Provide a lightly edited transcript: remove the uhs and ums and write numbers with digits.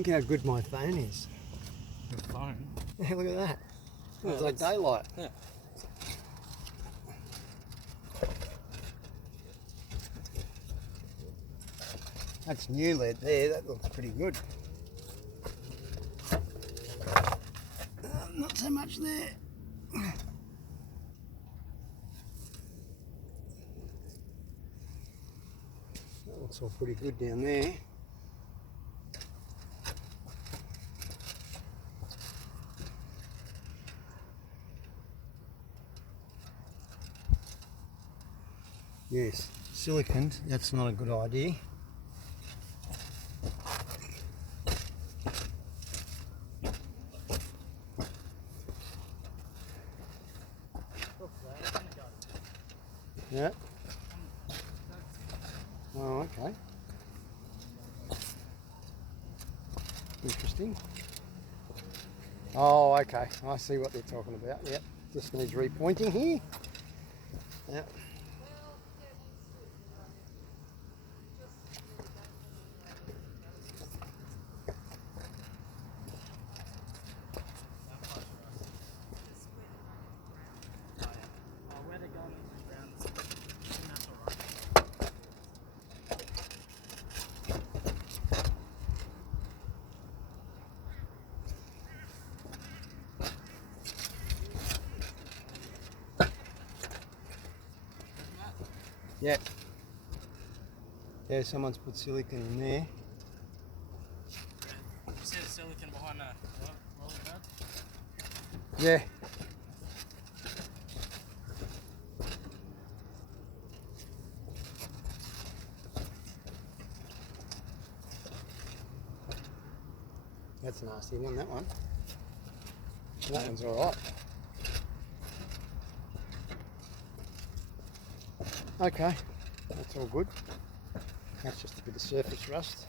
Look how good my phone is. Your phone? Yeah, look at that. Oh, It's like daylight. Yeah. That's new lead there. That looks pretty good. Not so much there. That looks all pretty good down there. Yes, silicon, that's not a good idea. Yeah. Oh, okay. Interesting. Oh, okay. I see what they're talking about. Yep. Just needs repointing here. Yep. Yeah. Yeah, someone's put silicon in there. You see the silicon behind the roller pad? Yeah. That's a nasty one, that one. That one's alright. Okay, that's all good. That's just a bit of surface rust.